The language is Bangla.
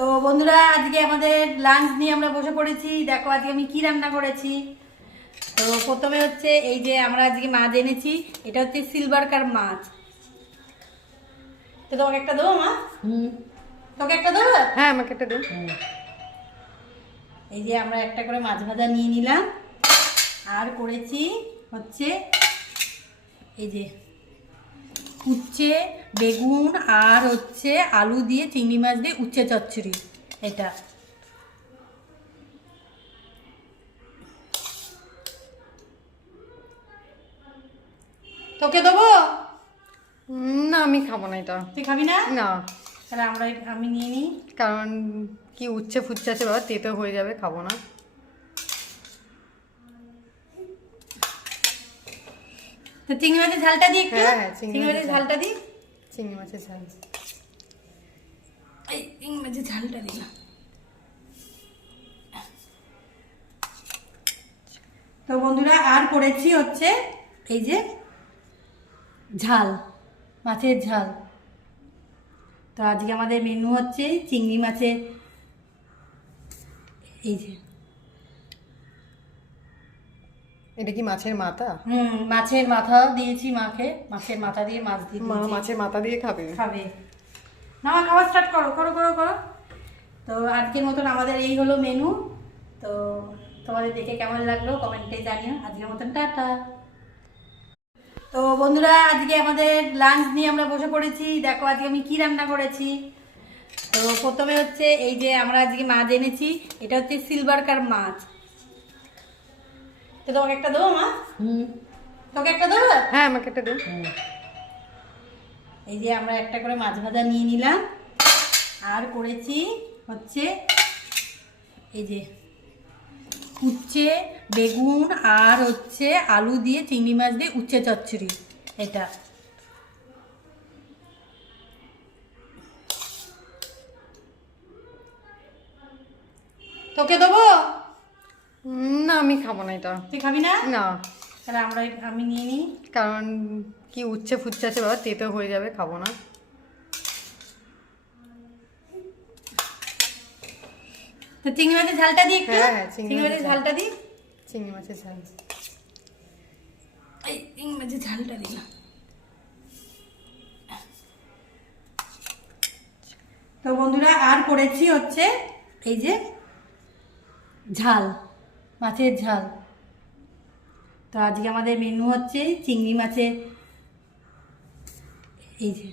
তো বন্ধুরা, আজকে আমাদের লাঞ্চ নিয়ে আমরা বসে পড়েছি। দেখো আজকে আমি কি রান্না করেছি। তো প্রথমে হচ্ছে এই যে আমরা আজকে মাছ এনেছি, এটা হচ্ছে সিলভার কার মাছ। তো তোমাকে একটা দেবো মা? তোকে একটা দেবো? হ্যাঁ, আমাকে একটা দিন। এই যে আমরা একটা করে মাছ ভাজা নিয়ে নিলাম, আর করেছি হচ্ছে এই যে উচ্ছে, বেগুন আর হচ্ছে আলু দিয়ে চিংড়ি মাছ দিয়ে উচ্ছে চচ্চড়ি। এটা তোকে দেবো? না, আমি খাবো না এটা। তুই খাবি না? না, তাহলে আমি নিয়ে নিই। কারণ কি উচ্ছে ফুচ্ছে আছে বাবা, তেতো হয়ে যাবে, খাবো না। তো চিংড়ি মাছের ঝালটা দিই একটু। হ্যাঁ, চিংড়ি মাছের ঝালটা দিই। চিংড়ি মাছের ঝাল। এই চিংড়ি মাছের ঝালটা দিলাম। তো বন্ধুরা, আর করেছি হচ্ছে এই যে ঝাল, মাছের ঝাল। তো আজকে আমাদের মেনু হচ্ছে চিংড়ি মাছের এই যে এটা কি মাছের মাথা? মাছের মাথা দিয়েছি মাকে। মাছের মাথা দিয়ে মাছ দিয়ে মা দিয়েছি। মাছের মাথা দিয়ে খাবে? খাবে না? মা খাওয়া স্টার্ট করো করো করো করো। তো আজকের মতন আমাদের এই হলো মেনু। তো তোমাদের দেখে কেমন লাগলো কমেন্টে জানিও। আজকের মতন টাটা। তো বন্ধুরা, আজকে আমাদের লাঞ্চ নিয়ে আমরা বসে পড়েছি। দেখো আজকে আমি কি রান্না করেছি। তো প্রথমে হচ্ছে এই যে আমরা আজকে মাছ এনেছি, এটা হচ্ছে সিলভার কার মাছ। তো তোমাকে একটা দেবো মা? তোকে একটা দেবো? হ্যাঁ, আমাকে একটা দিন। এই যে আমরা একটা করে মাছ ভাজা নিয়ে নিলাম, আর করেছি হচ্ছে এই যে উচ্ছে, বেগুন আর হচ্ছে আলু দিয়ে চিংড়ি মাছ দিয়ে উচ্ছে চচ্চড়ি। এটা তোকে দেবো? না, আমি খাবো না এটা। তুই খাবি না? না, তাহলে আমি নিয়ে নিই। কারণ কি উচ্ছে ফুচ্ছে আছে বাবা, তেতো হয়ে যাবে, খাবো না। তো চিংড়ি মাছের ঝালটা দিই একটু। হ্যাঁ, চিংড়ি মাছের ঝালটা দিই। চিংড়ি মাছের ঝাল। এই চিংড়ি মাছের ঝালটা দিলাম। তো বন্ধুরা, আর করেছি হচ্ছে এই যে ঝাল, মাছের ঝাল। তো আজকে আমাদের মেনু হচ্ছে চিংড়ি মাছের এই যে